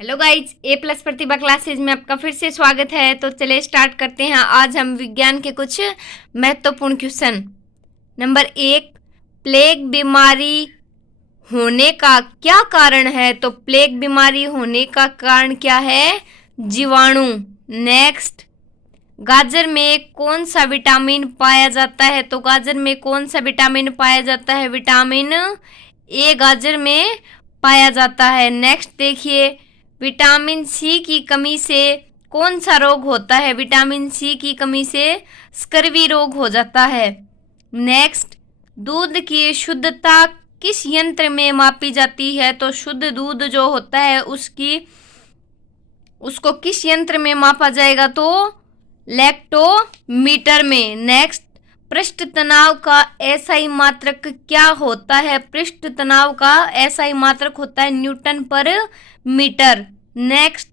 Hello guys, ए plus प्रतिभा classes में आपका फिर से स्वागत है। तो चलिए स्टार्ट करते हैं। आज हम विज्ञान के कुछ महत्वपूर्ण क्वेश्चन। नंबर 1, प्लेग बीमारी होने का क्या कारण है? तो प्लेग बीमारी होने का कारण क्या है? जीवाणु। नेक्स्ट, गाजर में कौन सा विटामिन पाया जाता है? तो गाजर में कौन सा विटामिन पाया जाता है? विटामिन ए गाजर में पाया जाता है। नेक्स्ट देखिए, विटामिन सी की कमी से कौन सा रोग होता है? विटामिन सी की कमी से स्कर्वी रोग हो जाता है। नेक्स्ट, दूध की शुद्धता किस यंत्र में मापी जाती है? तो शुद्ध दूध जो होता है उसको किस यंत्र में मापा जाएगा? तो लैक्टोमीटर में। नेक्स्ट, पृष्ठ तनाव का एसआई मात्रक क्या होता है? पृष्ठ तनाव का एसआई मात्रक होता है न्यूटन पर मीटर। नेक्स्ट,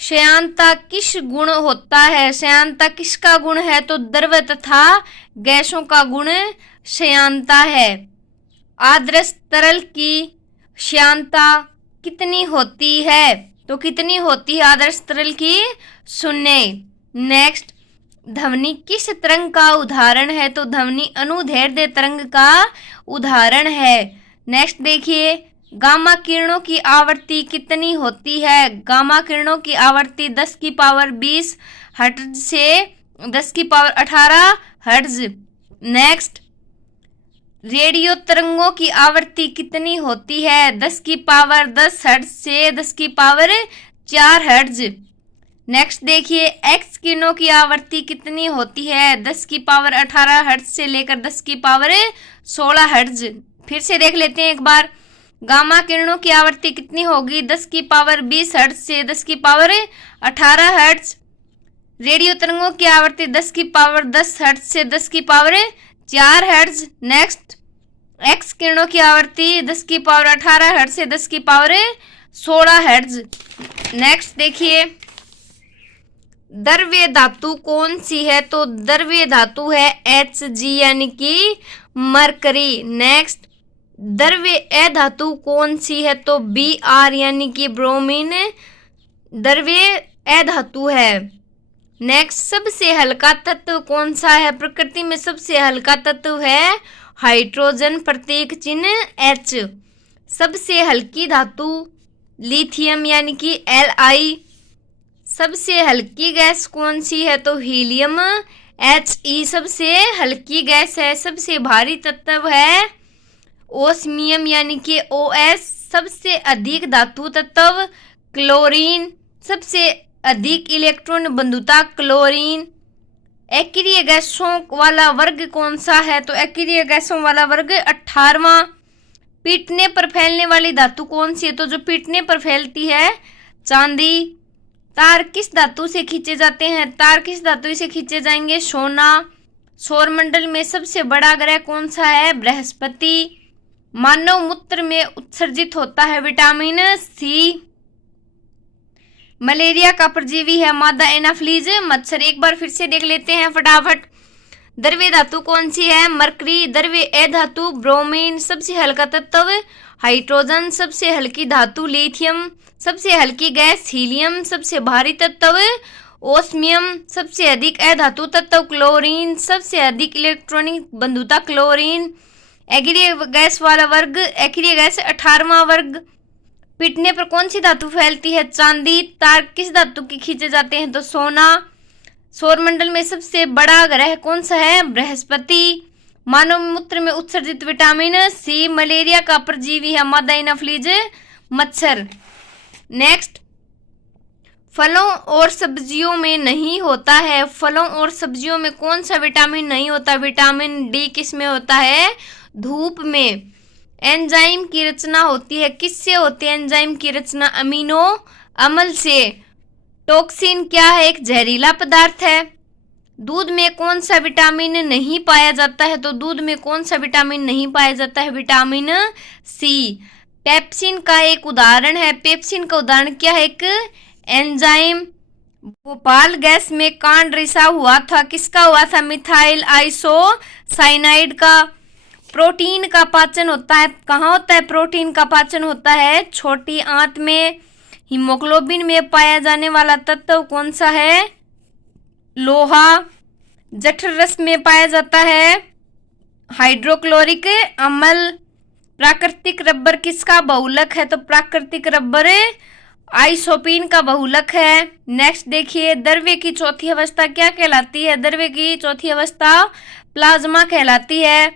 श्यानता किस गुण होता है? श्यानता किसका गुण है? तो द्रव तथा गैसों का गुण श्यानता है। आदर्श तरल की श्यानता कितनी होती है? तो कितनी होती है आदर्श तरल की? 0। नेक्स्ट, ध्वनि किस तरंग का उदाहरण है? तो ध्वनि अनुदैर्ध्य तरंग का उदाहरण है। नेक्स्ट देखिए, गामा किरणों की आवृत्ति कितनी होती है? गामा किरणों की आवृत्ति 10 की पावर 20 हर्ट्ज से 10 की पावर 18 हर्ट्ज। नेक्स्ट, रेडियो तरंगों की आवृत्ति कितनी होती है? 10 की पावर 10 हर्ट्ज से 10 की पावर 4 हर्ट्ज। नेक्स्ट देखिए, एक्स किरणों की आवृत्ति कितनी होती है? 10 की पावर 18 हर्ट्ज से लेकर 10 की पावर 16 हर्ट्ज। फिर से देख लेते हैं एक बार। गामा किरणों की आवृत्ति कितनी होगी? 10 की पावर 20 हर्ट्ज से 10 की पावर 18 हर्ट्ज। रेडियो तरंगों की आवृत्ति 10 की पावर 10 हर्ट्ज से 10 की पावर 4 हर्ट्ज। नेक्स्ट, एक्स किरणों की आवृत्ति 10 की पावर 18 हर्ट्ज से 10 की पावर 16 हर्ट्ज। नेक्स्ट देखिए, द्रव्य धातु कौन सी है? तो द्रव्य धातु है Hg यानी कि मरकरी। नेक्स्ट, द्रव्य अधातु कौन सी है? तो Br यानी कि ब्रोमीन द्रव्य अधातु है। नेक्स्ट, सबसे हल्का तत्व कौन सा है? प्रकृति में सबसे हल्का तत्व है हाइड्रोजन, प्रतीक चिन्ह H। सबसे हल्की धातु लिथियम यानी कि Li। सबसे हल्की गैस कौन सी है? तो हीलियम He सबसे हल्की गैस है। सबसे भारी तत्व है ओस्मियम यानी कि OS। सबसे अधिक धातु तत्व क्लोरीन। सबसे अधिक इलेक्ट्रॉन बंधुता क्लोरीन। अक्रिय गैसों वाला वर्ग कौन सा है? तो अक्रिय गैसों वाला वर्ग 18वां। पीटने पर फैलने वाली धातु कौन सी है? तो जो पीटने पर फैलती है चांदी। तार किस धातु से खींचे जाते हैं? तार किस धातु से खींचे जाएंगे? सोना। सौरमंडल में सबसे बड़ा ग्रह कौन सा है? बृहस्पति। मानव मूत्र में उत्सर्जित होता है विटामिन सी। मलेरिया का परजीवी है मादा एनाफ्लीज मच्छर। एक बार फिर से देख लेते हैं फटाफट। द्रव्य धातु कौन सी है? मरकरी। द्रव्य अधातु ब्रोमीन। सबसे हल्का तत्व हाइड्रोजन। सबसे हल्की धातु लिथियम। सबसे हल्की गैस हीलियम। सबसे भारी तत्व ओस्मियम। सबसे अधिक अधातु तत्व क्लोरीन। सबसे अधिक इलेक्ट्रॉनिक बंधुता क्लोरीन। अक्रिय गैस वाला वर्ग, अक्रिय गैस 18वां वर्ग। पीटने पर कौन सी धातु फैलती है? चांदी। तार किस धातु के खींचे जाते हैं? तो सोना। सौरमंडल में सबसे बड़ा ग्रह कौन सा है? बृहस्पति। मानव मूत्र में उत्सर्जित विटामिन सी। मलेरिया का परजीवी है मादा एनाफ्लीज मच्छर। नेक्स्ट, फलों और सब्जियों में नहीं होता है। फलों और सब्जियों में कौन सा विटामिन नहीं होता? विटामिन डी किस में होता है? धूप में। एंजाइम की रचना होती है किससे होती है एंजाइम की रचना? अमीनो अम्ल से। टॉक्सिन क्या है? एक जहरीला पदार्थ है। दूध में कौन सा विटामिन नहीं पाया जाता है? तो दूध में कौन सा विटामिन नहीं पाया जाता है? Vitamin C. पेप्सिन का एक उदाहरण है। पेप्सिन का उदाहरण क्या है? एक एंजाइम। भोपाल गैस में कांड रिसा हुआ था, किसका हुआ था? मिथाइल आइसोसाइनाइड का। प्रोटीन का पाचन होता है कहाँ होता है? प्रोटीन का पाचन होता है छोटी आंत में। हीमोग्लोबिन में पाया जाने वाला तत्व कौन सा है? लोहा। जठर रस में पाया जाता है हाइड्रोक्लोरिक अम्ल। प्राकृतिक रबर किसका बहुलक है? तो प्राकृतिक रबर आइसोपीन का बहुलक है। नेक्स्ट देखिए, द्रव्य की चौथी अवस्था क्या कहलाती है? द्रव्य की चौथी अवस्था प्लाज्मा कहलाती है।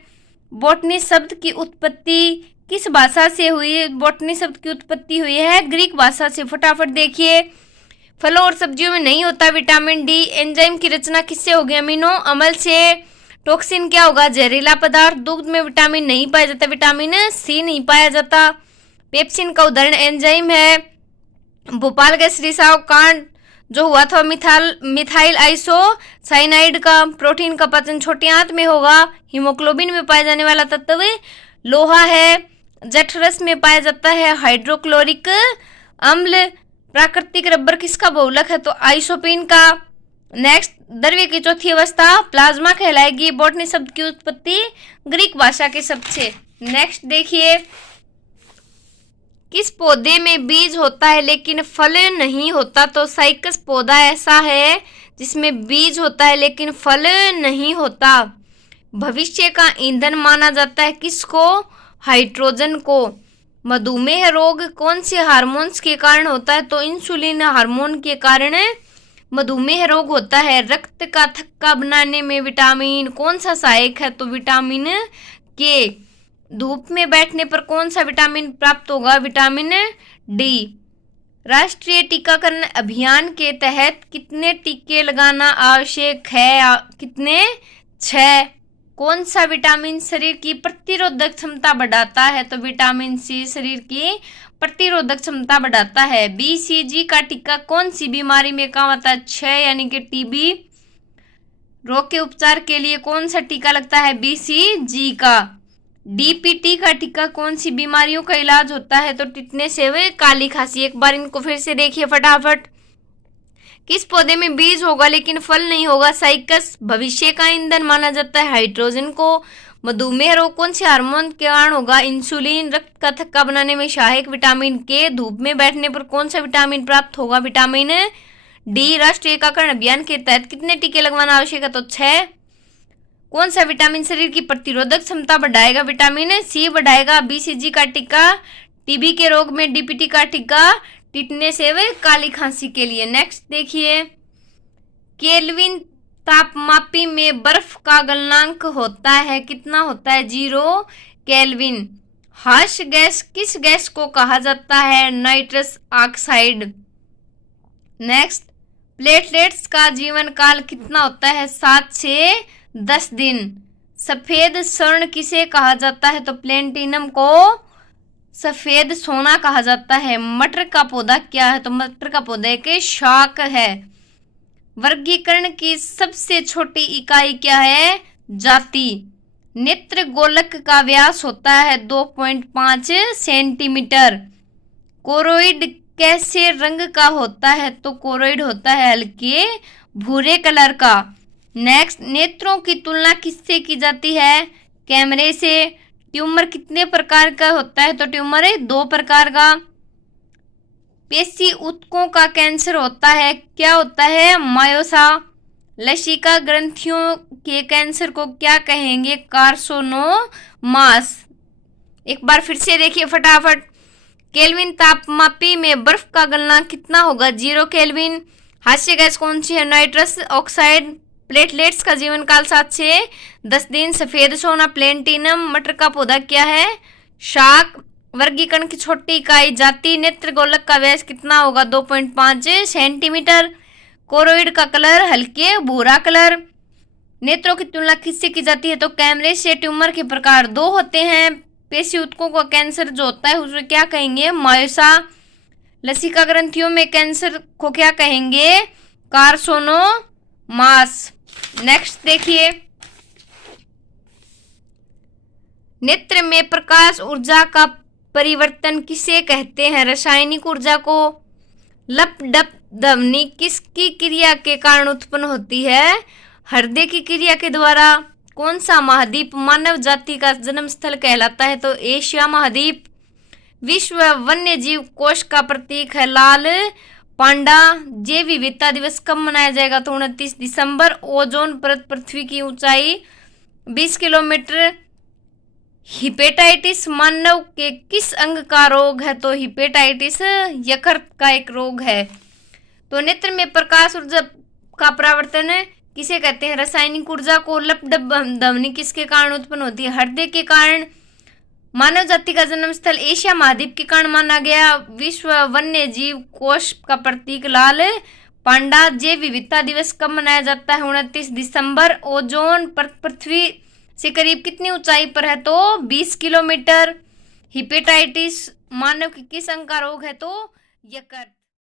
बॉटनी शब्द की उत्पत्ति किस भाषा से हुई? बॉटनी शब्द की उत्पत्ति हुई है ग्रीक भाषा से। फटाफट देखिए, फलों और सब्जियों में नहीं होता विटामिन डी। एंजाइम की रचना किससे होगी? अमीनो अम्ल से। टॉक्सिन क्या होगा? जहरीला पदार्थ। दूध में विटामिन नहीं पाया जाता, विटामिन सी नहीं पाया जाता। पेप्सिन का उदाहरण एंजाइम है। भोपाल गैस रिसाव कांड जो हुआ था मिथाइल आइसोसाइनाइड का। प्रोटीन का पचन छोटी आंत में होगा। हीमोग्लोबिन में पाया जाने वाला तत्व लोहा है। जठरस में पाया जाता है हाइड्रोक्लोरिक अम्ल। प्राकृतिक रबर किसका बहुलक है? तो आइसोपीन का। नेक्स्ट, द्रव्य की चौथी अवस्था प्लाज्मा कहलाएगी। बॉटनी शब्द की उत्पत्ति ग्रीक भाषा के शब्द से। नेक्स्ट देखिए, किस पौधे में बीज होता है लेकिन फल नहीं होता? तो साइकस पौधा ऐसा है जिसमें बीज होता है लेकिन फल नहीं होता। भविष्य का ईंधन माना जाता है किसको? हाइड्रोजन को। मधुमेह रोग कौन से हार्मोन्स के कारण होता है? तो इंसुलिन हार्मोन के कारण मधुमेह रोग होता है। रक्त का थक्का बनाने में विटामिन कौन सा सहायक है? तो विटामिन के। धूप में बैठने पर कौन सा विटामिन प्राप्त होगा? Vitamin D. राष्ट्रीय टीकाकरण अभियान के तहत कितने टीके लगाना आवश्यक है? कितने? 6। कौन सा विटामिन शरीर की प्रतिरोधक क्षमता बढ़ाता है? तो विटामिन सी शरीर की प्रतिरोधक क्षमता बढ़ाता है। बीसीजी का टीका कौन सी बीमारी में काम आता है? 6 यानी कि टीबी रोग के उपचार के लिए कौन सा टीका लगता है? बीसीजी का। डीपीटी का टीका कौन सी बीमारियों का इलाज होता है? तो टिटनेस एवं काली खांसी। एक बार इनको फिर से देखिए फटाफट। किस पौधे में बीज होगा लेकिन फल नहीं होगा? साइकस। भविष्य का ईंधन माना जाता है हाइड्रोजन को। मधुमेह रोग कौन से हार्मोन के कारण होगा? इंसुलिन। रक्त का थक्का बनाने में सहायक विटामिन के। धूप में बैठने पर कौन सा विटामिन प्राप्त होगा? Vitamin D. राष्ट्रीय टीकाकरण अभियान के तहत कितने टीके लगवाना आवश्यक है? तो 6। कौन सा विटामिन शरीर की प्रतिरोधक क्षमता बढ़ाएगा? विटामिन सी बढ़ाएगा। बीसीजी का टीका टीबी के रोग में। डीपीटी का टीका टिटनेस एवं काली खांसी के लिए। नेक्स्ट देखिए, केल्विन तापमापी में बर्फ का गलनांक होता है कितना होता है? 0 केल्विन। हास्य गैस किस गैस को कहा जाता है? Nitrous oxide. नेक्स्ट, प्लेटलेट्स का जीवन काल कितना होता है? 7 से 10 दिन। सफेद स्वर्ण किसे कहा जाता है? तो प्लेटिनम को सफेद सोना कहा जाता है। मटर का पौधा क्या है? तो मटर का पौधा एक शाक है। वर्गीकरण की सबसे छोटी इकाई क्या है? जाति। नेत्र गोलक का व्यास होता है 2.5 सेंटीमीटर। कोरोइड कैसे रंग का होता है? तो कोरोइड होता है हल्के भूरे कलर का। नेक्स्ट, नेत्रों की तुलना किससे की जाती है? कैमरे से। ट्यूमर कितने प्रकार का होता है? तो ट्यूमर 2 प्रकार का। पेशी ऊतकों का कैंसर होता है क्या होता है? मायोसा। लसिका ग्रंथियों के कैंसर को क्या कहेंगे? कार्सिनोमास। एक बार फिर से देखिए फटाफट। केल्विन तापमापी में बर्फ का गलनांक कितना होगा? 0 केल्विन। हास्य गैस कौन सी है? Nitrous oxide. प्लेटलेट्स का जीवन काल 7 से 10 दिन। सफेद सोना प्लेटिनम। मटर का पौधा क्या है? शाक। वर्गीकरण की छोटी इकाई जाति। नेत्र गोलक का व्यास कितना होगा? 2.5 सेंटीमीटर। कोरोइड का कलर हल्के भूरा कलर। नेत्रों की तुलना किससे की जाती है? तो कैमरे से। ट्यूमर के प्रकार 2 होते हैं। पेशी ऊतकों का कैंसर जो होता है उसे क्या कहेंगे? मायोसा। लसिका ग्रंथियों में कैंसर को क्या कहेंगे? कार्सिनोमास। नेक्स्ट देखिए, नेत्र में प्रकाश ऊर्जा का परिवर्तन किसे कहते हैं? रासायनिक ऊर्जा को। लपडप ध्वनि किसकी क्रिया के कारण उत्पन्न होती है? हृदय की क्रिया के द्वारा। कौन सा महाद्वीप मानव जाति का जन्म स्थल कहलाता है? तो एशिया महाद्वीप। विश्व वन्य जीव कोष का प्रतीक है लाल पांडा। जैव विविधता दिवस कब मनाया जाएगा? तो 29 दिसंबर। ओजोन परत पृथ्वी की ऊंचाई 20 किलोमीटर। हिपेटाइटिस मानव के किस अंग का रोग है? तो हिपेटाइटिस यकृत का एक रोग है। तो नेत्र में प्रकाश ऊर्जा का परावर्तन किसे कहते हैं? रासायनिक ऊर्जा को। लपडप ध्वनि किसके कारण उत्पन्न होती है? हृदय के कारण। मानव जाति का जन्म स्थल एशिया महाद्वीप के कारण माना गया। विश्व वन्य जीव कोष का प्रतीक लाल पांडा। जैव विविधता दिवस कब मनाया जाता है? 29 दिसंबर। ओजोन परत पृथ्वी से करीब कितनी ऊंचाई पर है? तो 20 किलोमीटर। हिपेटाइटिस मानव के किस अंग का रोग है? तो यकृत।